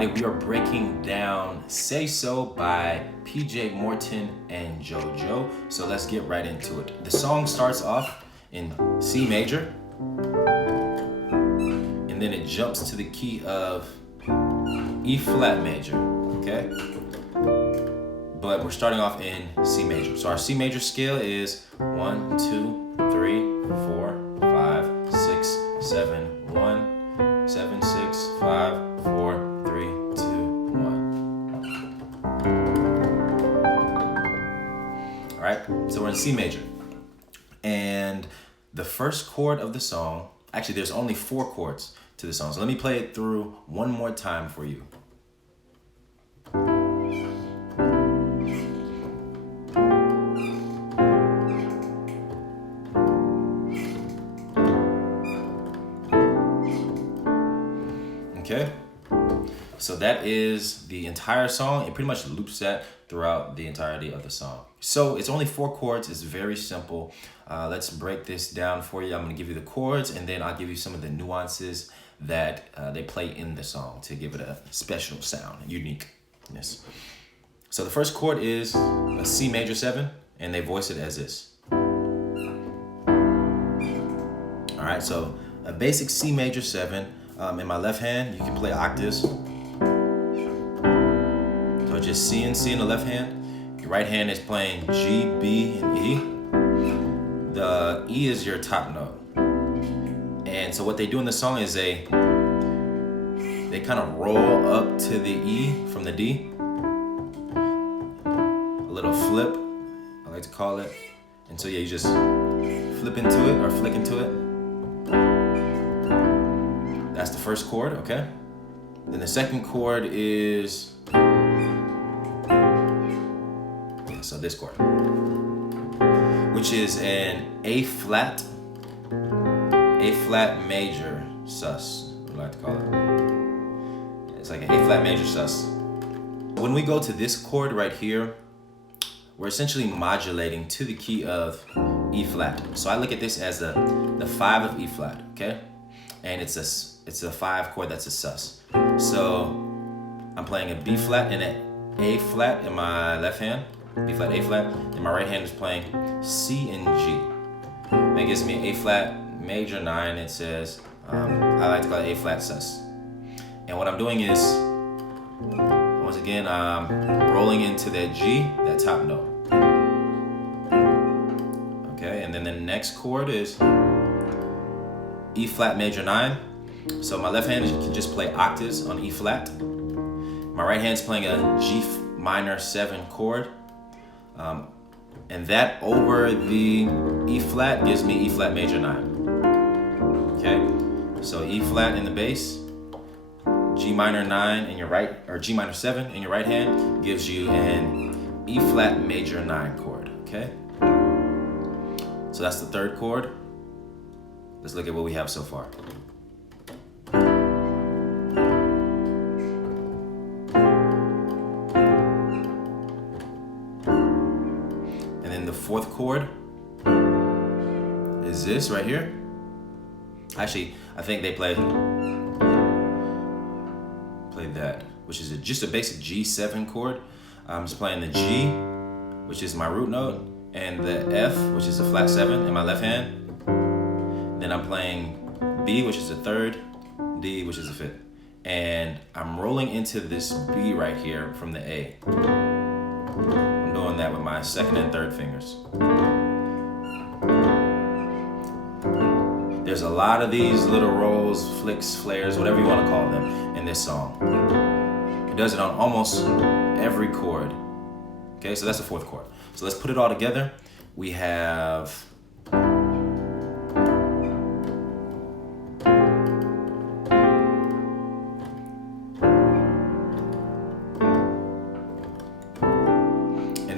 everybody. We are breaking down Say So by PJ Morton and Jojo. So let's get right into it. The song starts off in C major, and then it jumps to the key of E flat major, okay? But we're starting off in C major. So our C major scale is 1, 2, 3, 4, 5, 6, 7, 1, 7, 6, 5, 4, 3, 2, 1. All right, so we're in C major. And the first chord of the song, actually there's only 4 chords to the song. So let me play it through one more time for you. Okay, so that is the entire song. It pretty much loops that throughout the entirety of the song. So it's only 4 chords. It's very simple. Let's break this down for you. I'm going to give you the chords, and then I'll give you some of the nuances that they play in the song to give it a special sound, uniqueness. So the first chord is a C major 7, and they voice it as this. All right, so a basic C major 7. In my left hand, you can play octaves. So just C and C in the left hand. Your right hand is playing G, B, and E. The E is your top note. And so what they do in the song is they kind of roll up to the E from the D. A little flip, I like to call it. And so yeah, you just flip into it or flick into it. That's the first chord, okay? Then the second chord is, so this chord, which is an A flat major sus, I like to call it. It's like an A flat major sus. When we go to this chord right here, we're essentially modulating to the key of E flat. So I look at this as the 5 of E flat, okay? And it's a 5 chord that's a sus. So I'm playing a B flat and an A flat in my left hand, B flat, A flat, and my right hand is playing C and G. That gives me A flat major 9. It says, I like to call it A flat sus. And what I'm doing is, once again, I'm rolling into that G, that top note. Okay, and then the next chord is E flat major 9. So my left hand can just play octaves on E flat. My right hand's playing a G minor 7 chord. And that over the E flat gives me E flat major 9. Okay, so E flat in the bass, G minor 9 in your right, or G minor 7 in your right hand gives you an E flat major 9 chord. Okay, so that's the third chord. Let's look at what we have so far. And then the fourth chord is this right here. Actually, I think they played that, which is just a basic G7 chord. I'm just playing the G, which is my root note, and the F, which is a flat 7 in my left hand. Then I'm playing B, which is the 3rd, D, which is the 5th. And I'm rolling into this B right here from the A. I'm doing that with my 2nd and 3rd fingers. There's a lot of these little rolls, flicks, flares, whatever you want to call them in this song. It does it on almost every chord. Okay, so that's the 4th chord. So let's put it all together. We have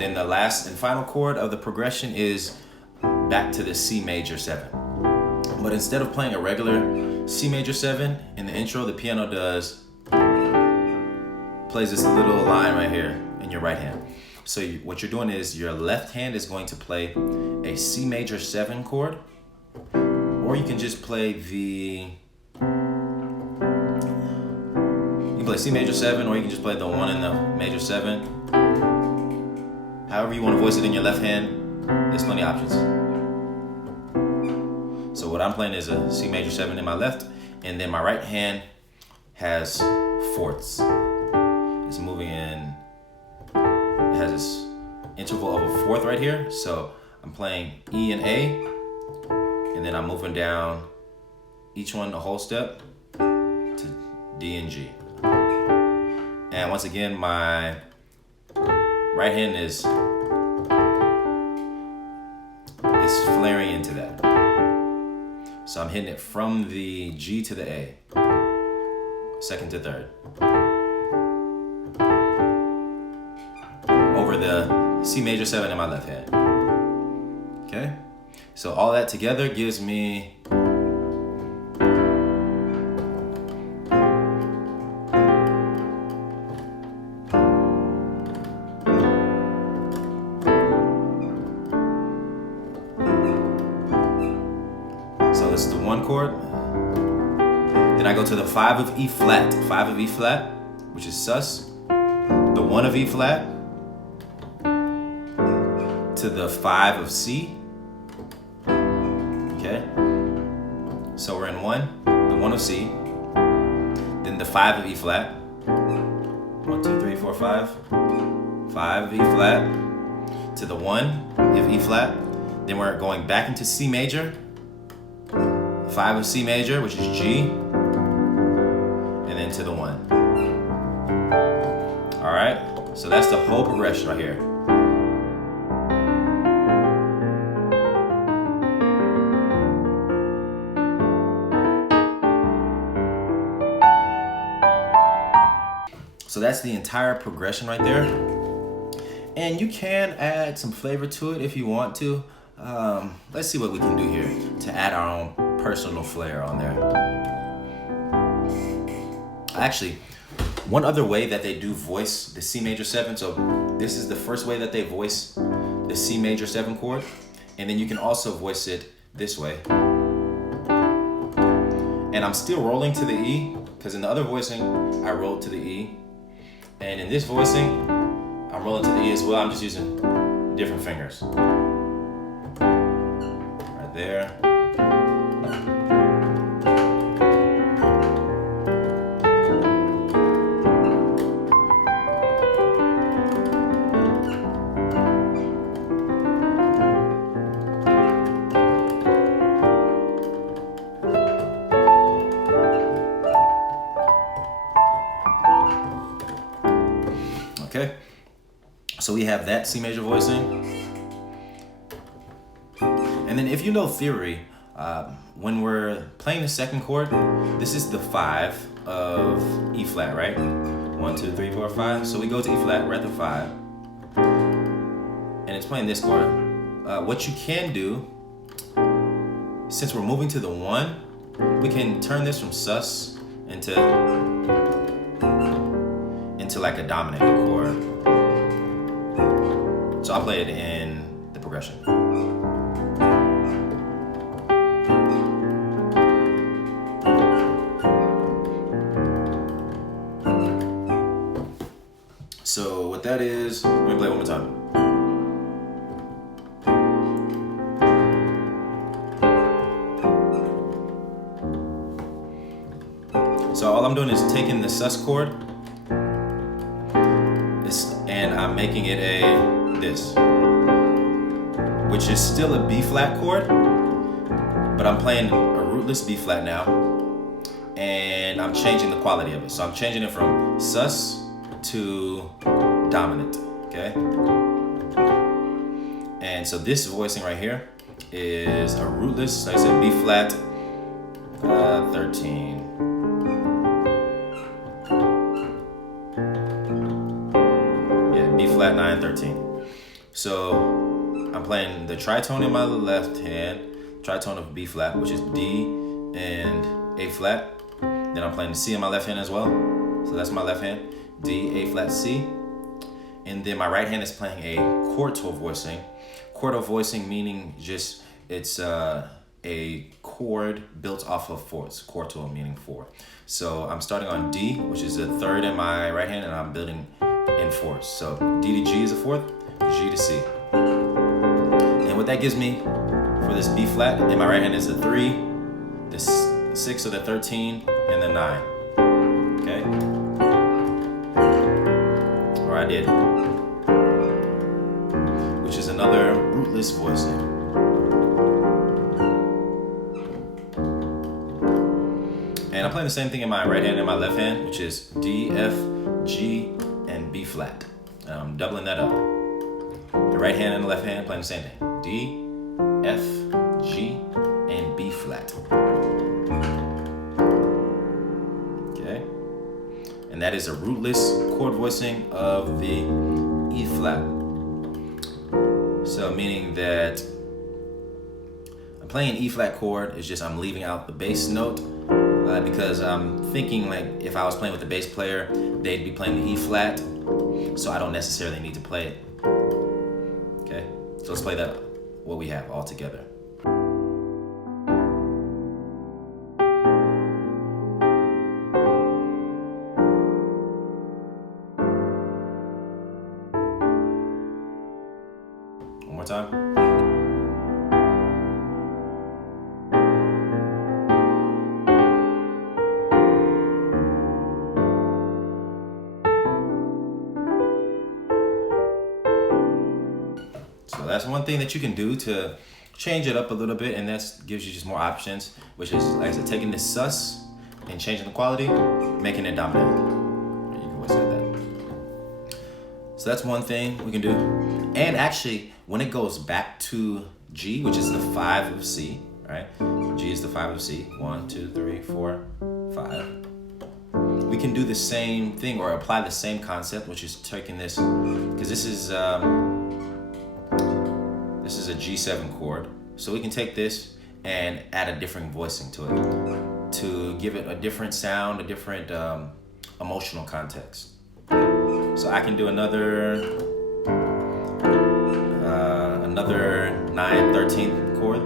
then the last and final chord of the progression is back to the C major 7. But instead of playing a regular C major 7 in the intro, the piano plays this little line right here in your right hand. So what you're doing is your left hand is going to play a C major 7 chord, or you can just play play C major 7, or you can just play the 1 in the major 7. However you want to voice it in your left hand, there's plenty of options. So what I'm playing is a C major 7 in my left, and then my right hand has fourths. It's moving in, it has this interval of a fourth right here. So I'm playing E and A, and then I'm moving down each one a whole step to D and G. And once again, my right hand is flaring into that. So I'm hitting it from the G to the A, second to third, over the C major 7 in my left hand. Okay? So all that together gives me the 1 chord. Then I go to the 5 of E flat, 5 of E flat, which is sus, the 1 of E flat, to the 5 of C. Okay, so we're in 1, the 1 of C, then the 5 of E flat, 1, 2, 3, 4, 5, 5 of E flat, to the 1 of E flat, then we're going back into C major, 5 of C major, which is G, and then to the 1. All right, so that's the whole progression right here. So that's the entire progression right there. And you can add some flavor to it if you want to. Let's see what we can do here to add our own personal flair on there. Actually, one other way that they do voice the C major 7, so this is the first way that they voice the C major 7 chord, and then you can also voice it this way. And I'm still rolling to the E, because in the other voicing, I rolled to the E. And in this voicing, I'm rolling to the E as well. I'm just using different fingers. Right there. Okay, so we have that C major voicing. And then if you know theory, when we're playing the second chord, this is the 5 of E flat, right? 1, 2, 3, 4, 5. So we go to E flat, we're at the 5. And it's playing this chord. What you can do, since we're moving to the 1, we can turn this from sus into like a dominating chord. So I'll play it in the progression. So what that is, let me play it one more time. So all I'm doing is taking the sus chord, and I'm making it a this, which is still a B flat chord, but I'm playing a rootless B flat now, and I'm changing the quality of it. So I'm changing it from sus to dominant, okay? And so this voicing right here is a rootless, like I said, B flat 13. Flat 9, 13. So I'm playing the tritone in my left hand, tritone of B flat, which is D and A flat. Then I'm playing the C in my left hand as well. So that's my left hand, D, A flat, C. And then my right hand is playing a quarto voicing. Quarto voicing meaning just it's a chord built off of fourths, quarto meaning 4. So I'm starting on D, which is the 3rd in my right hand, and I'm building in fourths. So D to G is a 4th, G to C. And what that gives me for this B flat in my right hand is the 3, the 6 or the 13, and the 9. Okay? Or I did. Which is another rootless voicing. And I'm playing the same thing in my right hand and my left hand, which is D, F, G, and B flat. And I'm doubling that up. The right hand and the left hand playing the same thing. D, F, G, and B flat. Okay? And that is a rootless chord voicing of the E flat. So meaning that I'm playing E flat chord, it's just I'm leaving out the bass note because I'm thinking like if I was playing with the bass player, they'd be playing the E flat, so I don't necessarily need to play it. Okay, so let's play that, what we have all together. One more time. So that's one thing that you can do to change it up a little bit, and that gives you just more options, which is, like I said, taking this sus and changing the quality, making it dominant. You can always say that. So that's one thing we can do. And actually, when it goes back to G, which is the 5 of C, right? G is the 5 of C. 1, 2, 3, 4, 5. We can do the same thing or apply the same concept, which is taking this, because this is a G7 chord. So we can take this and add a different voicing to it to give it a different sound, a different emotional context. So I can do another 9/13 chord.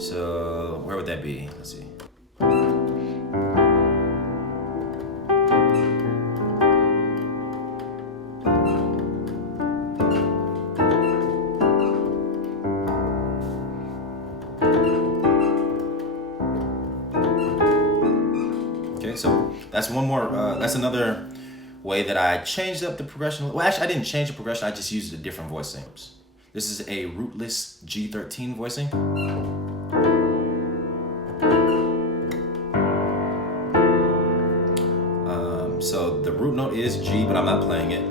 So where would that be? Let's see. So that's one more, that's another way that I changed up the progression. Well, actually, I didn't change the progression. I just used a different voicing. This is a rootless G13 voicing. So the root note is G, but I'm not playing it.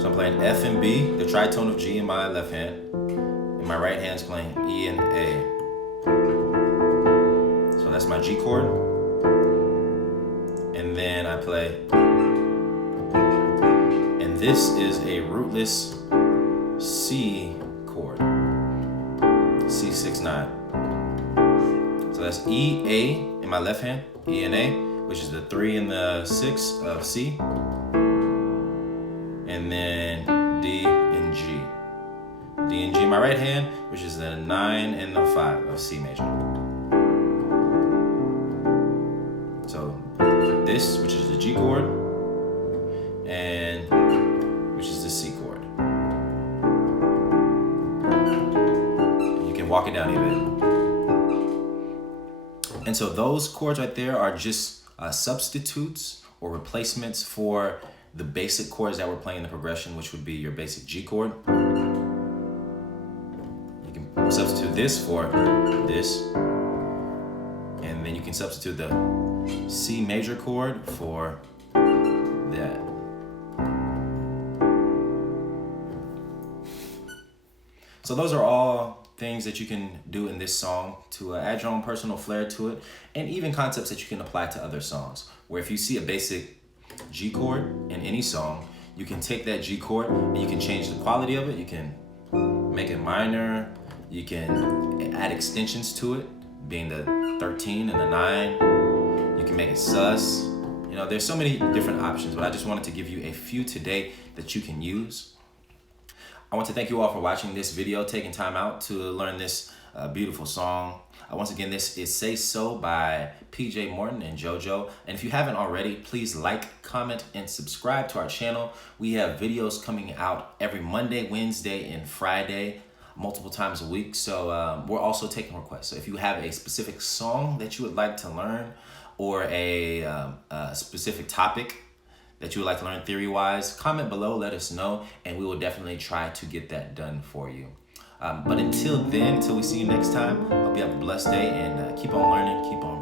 So I'm playing F and B, the tritone of G in my left hand. And my right hand's playing E and A. So that's my G chord. And then I play, and this is a rootless C chord, C6/9. So that's E, A in my left hand, E and A, which is the 3 and the 6 of C, and then D and G. D and G in my right hand, which is the 9 and the 5 of C major. So this, which is the G chord, and which is the C chord. You can walk it down even. And so those chords right there are just substitutes or replacements for the basic chords that we're playing in the progression, which would be your basic G chord. You can substitute this for this, and then you can substitute the C major chord for that. So those are all things that you can do in this song to add your own personal flair to it, and even concepts that you can apply to other songs, where if you see a basic G chord in any song, you can take that G chord and you can change the quality of it. You can make it minor, you can add extensions to it, being the 13 and the 9. You can make it sus. You know, there's so many different options, but I just wanted to give you a few today that you can use I want to thank you all for watching this video, taking time out to learn this beautiful song. Once again, this is Say So by PJ Morton and Jojo. And if you haven't already, please like, comment, and subscribe to our channel. We have videos coming out every Monday, Wednesday, and Friday, multiple times a week. So we're also taking requests. So if you have a specific song that you would like to learn, or a specific topic that you would like to learn theory-wise, comment below, let us know, and we will definitely try to get that done for you. But until then, until we see you next time, hope you have a blessed day, and keep on learning, keep on